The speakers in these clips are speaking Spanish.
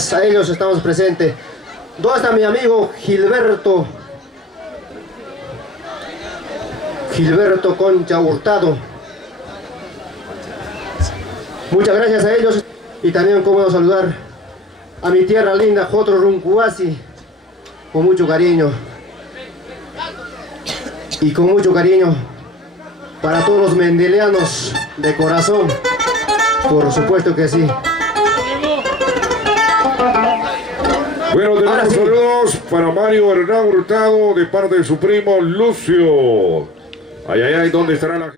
gracias a ellos estamos presentes. ¿Dónde está mi amigo Gilberto Concha Hurtado? Muchas gracias a ellos. Y también como saludar a mi tierra linda, Jotro Runcuasi, con mucho cariño. Y con mucho cariño para todos los mendeleanos de corazón. Por supuesto que sí. Bueno, tenemos Sí. saludos para Mario Hernán Hurtado de parte de su primo Lucio. Ay, ay, ay, ¿dónde estará la...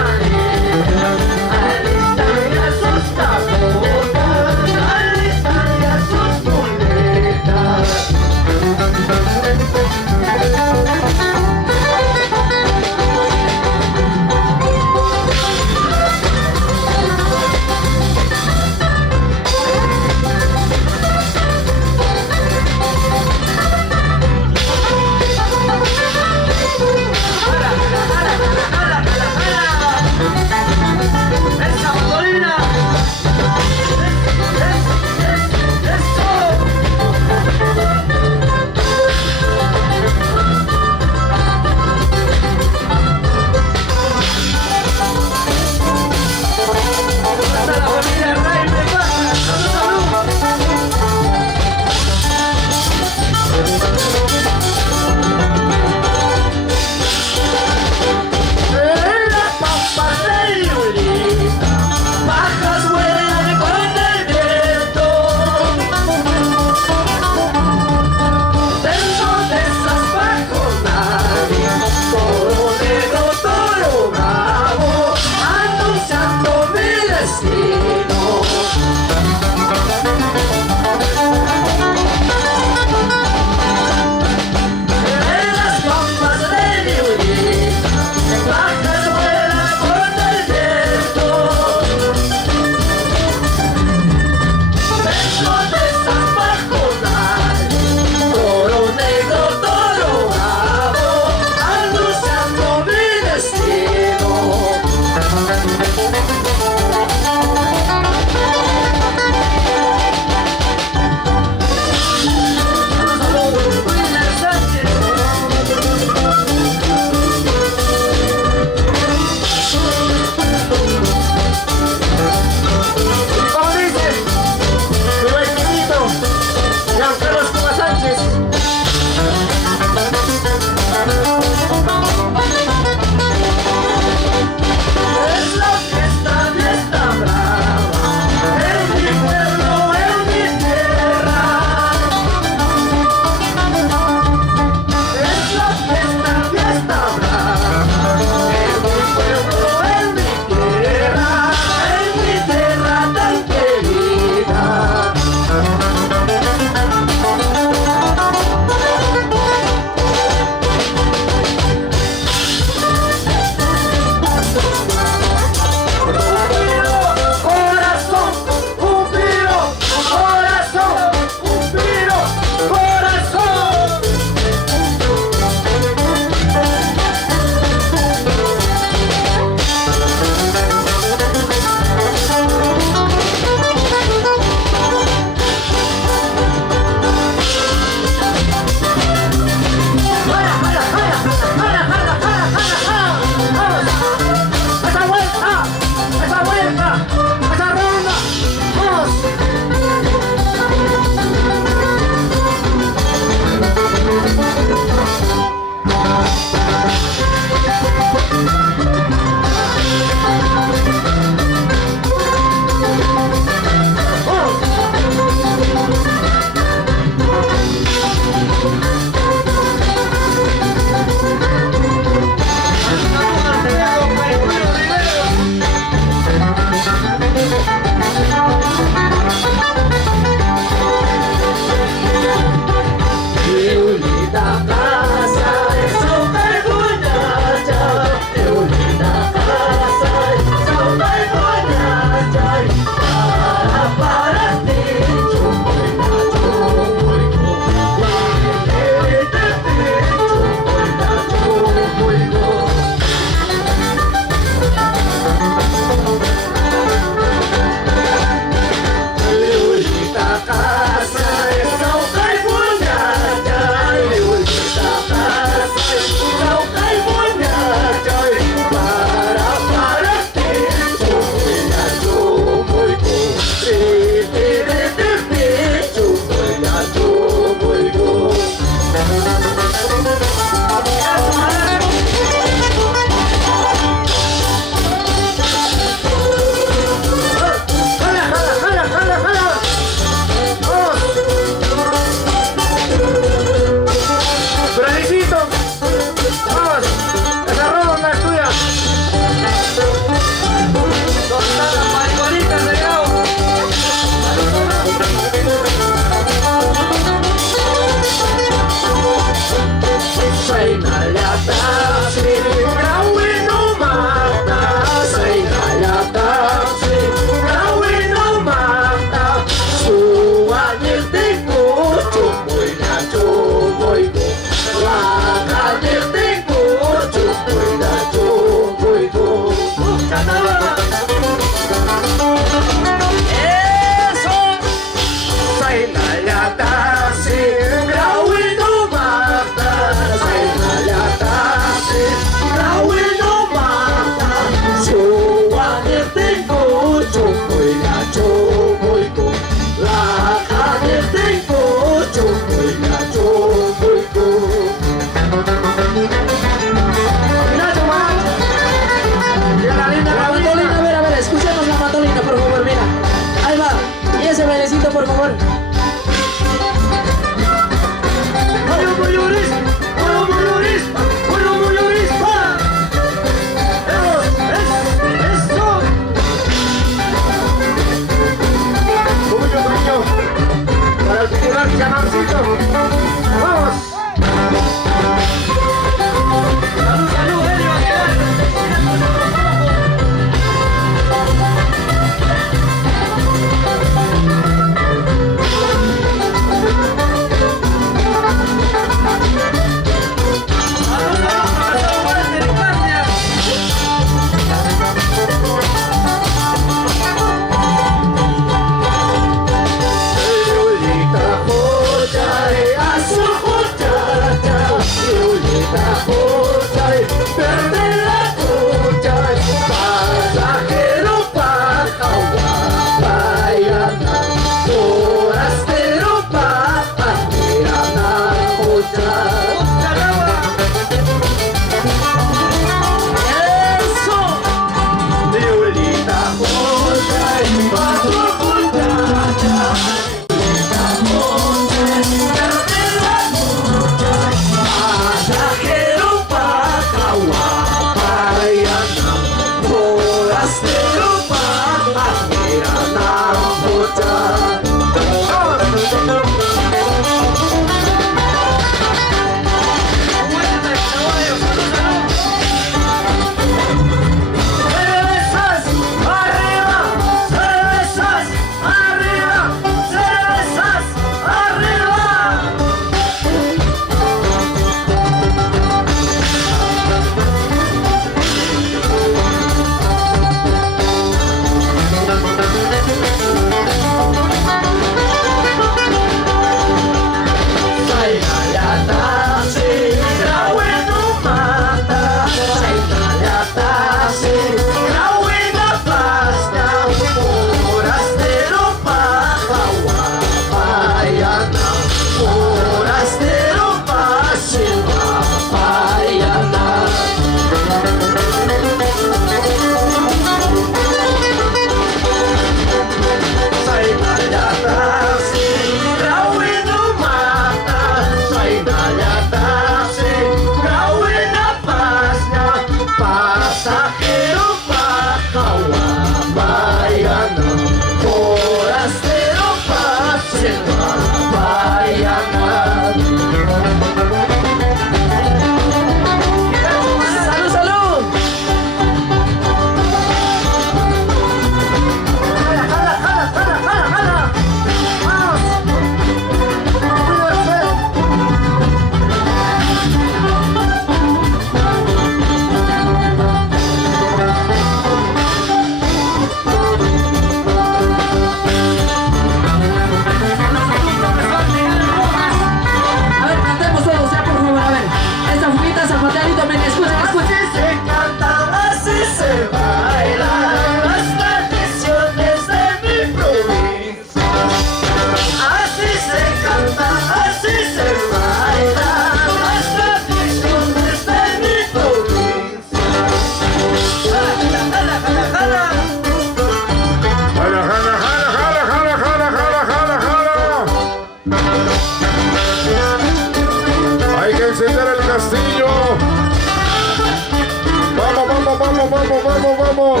vamos.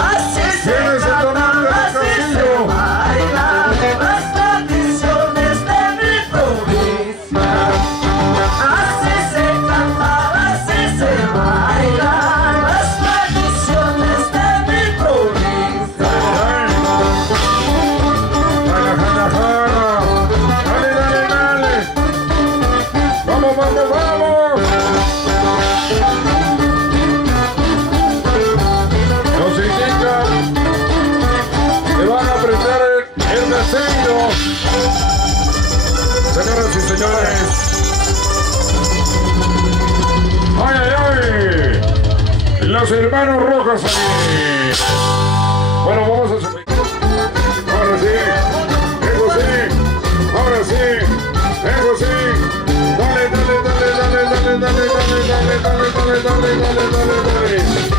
Así se ¿Quién es el donante del castillo? bailan las tradiciones de mi provincia. Así se canta, así se bailan las tradiciones de mi provincia. Jala, jala, jala. Dale, dale, dale. Vamos, vamos, vamos. Nos indican que van a aprender el casillo. Señoras y señores. ¡Ay, ay, ay! Los hermanos Rojas ahí. Bueno, vamos a subir. Ahora sí. Eso sí. Ahora sí. Eso sí. Dale, dale, dale, dale, dale, dale, dale, dale, dale, dale, dale, dale, dale, dale.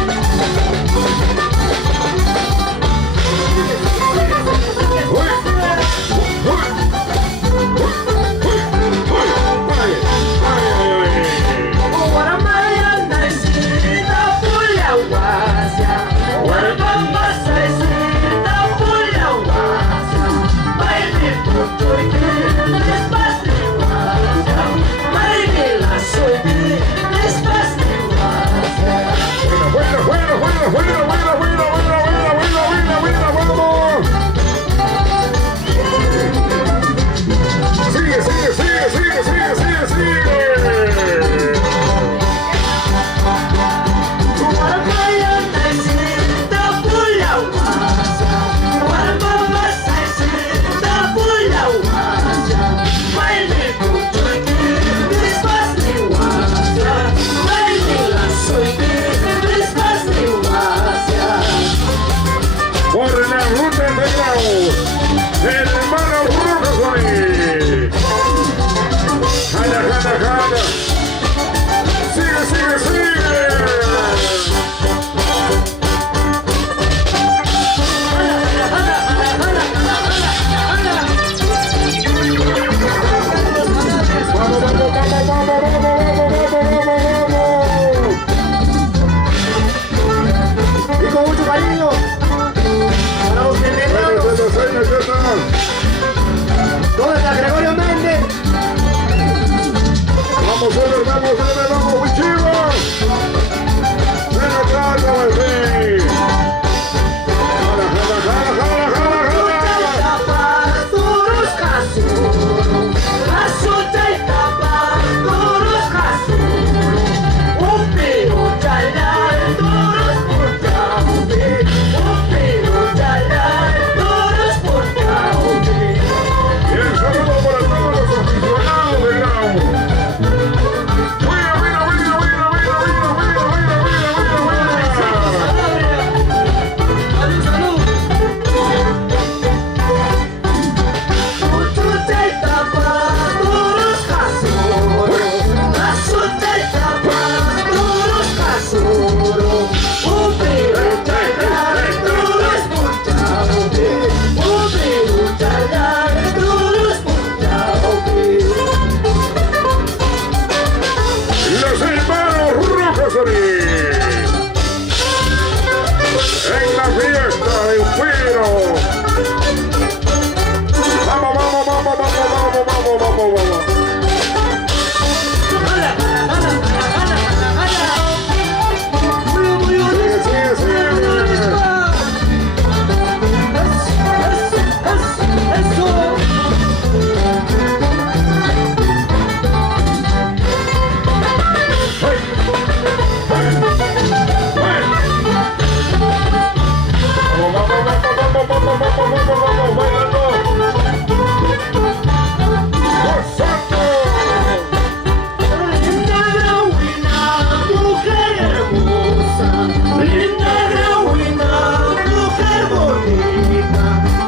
bonita.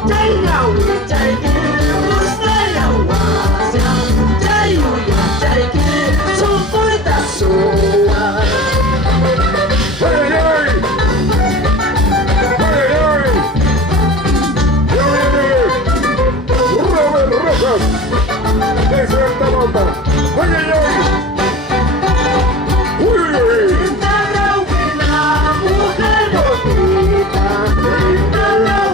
Chaynawi, chayki, gustayawasia. Chayuya, chayki, supuita suwa. ¡Ay, ay! ¡Ay, ay! ¡Ya viene! ¡Robert Rojas! ¡De Santa Banda! ¡Ay, ay, ay! ¡Uy, uy, uy! Linda buena, mujer bonita. Linda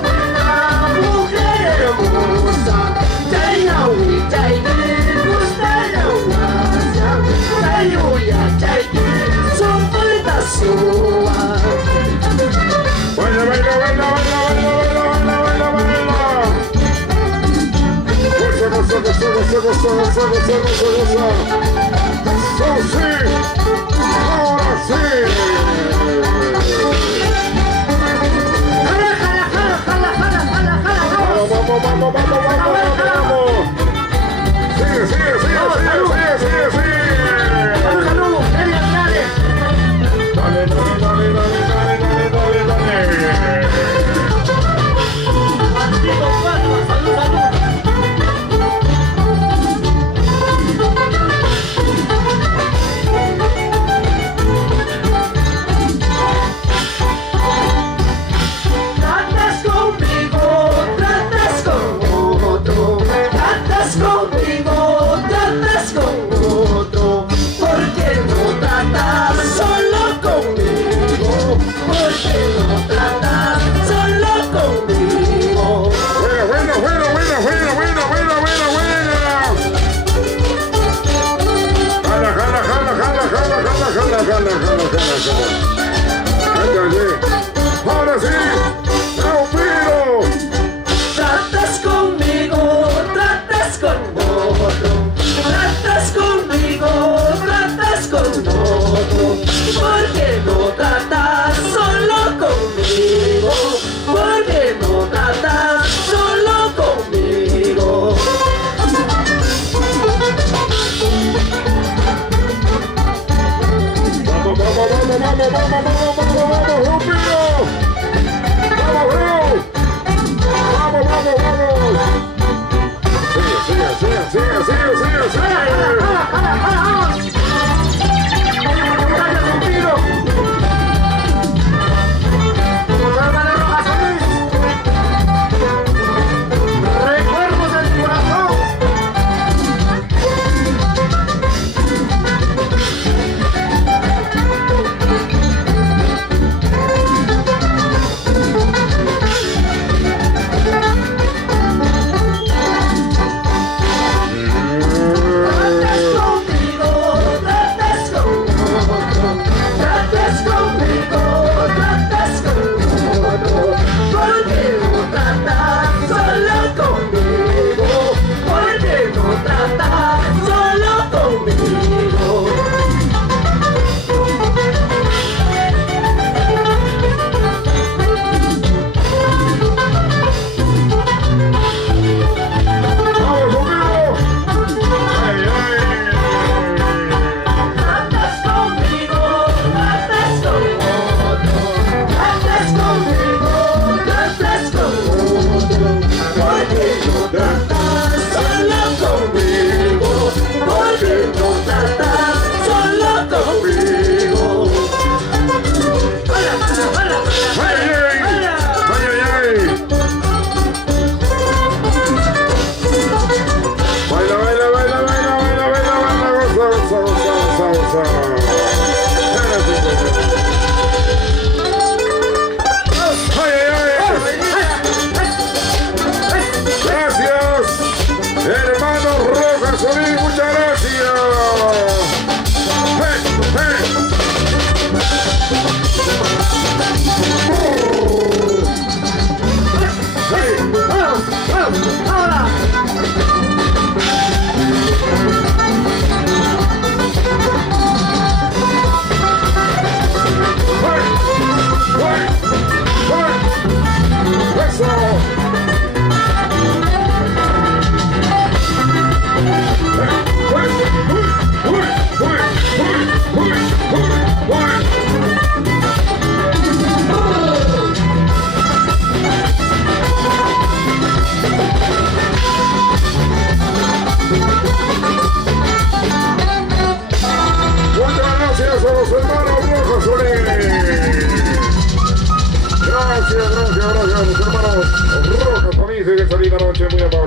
buena, mujer hermosa. Chaynawi, chayki, gustayawasia. Chayuya, chayki, supuita suwa. ¡Baila, baila, baila, baila, baila, baila, baila, baila, baila! ¡Goza, goza, goza, goza, goza, goza, goza, goza, goza! ¡Eso sí! ¡Ahora sí! Jala, jala, jala, jala, jala, jala, jala. ¡Vamos, vamos, vamos, vamos, vamos, vamos, vamos! ¡Sigue, sigue, sigue, sigue, sigue, sigue, sigue! Salud, salud, dale, dale. ¡Dale, dale, dale, dale, dale, dale, dale, dale! Maldito Palma, salud, salud. Tratas conmigo, tratas con otro. Tratas conmigo, tratas con otro. ¿Por qué no tratas solo conmigo? ¿Por qué no tratas solo conmigo? ¡Buena, buena, buena, buena, buena, buena, buena, buena, buena! ¡Jala, jala, jala, jala, jala, jala, jala, jala, jala, jala! ¡Ándale! ¡Ahora sí! ¡Raupiro! Tratas conmigo, tratas con otro. Tratas conmigo, tratas con otro. ¿Por qué no tratas solo conmigo? ¿Por qué no tratas solo conmigo? ¡Vamos, vamos, vamos, vamos, vamos, vamos, vamos, vamos, Raupiro! ¡Vamos, bro! ¡Vamos, vamos, vamos! ¡Sigue, sigue, sigue, sigue, sigue, sigue, sigue! Recuerdos del corazón.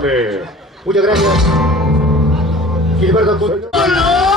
amable. Muchas gracias. Gilberto Cunha.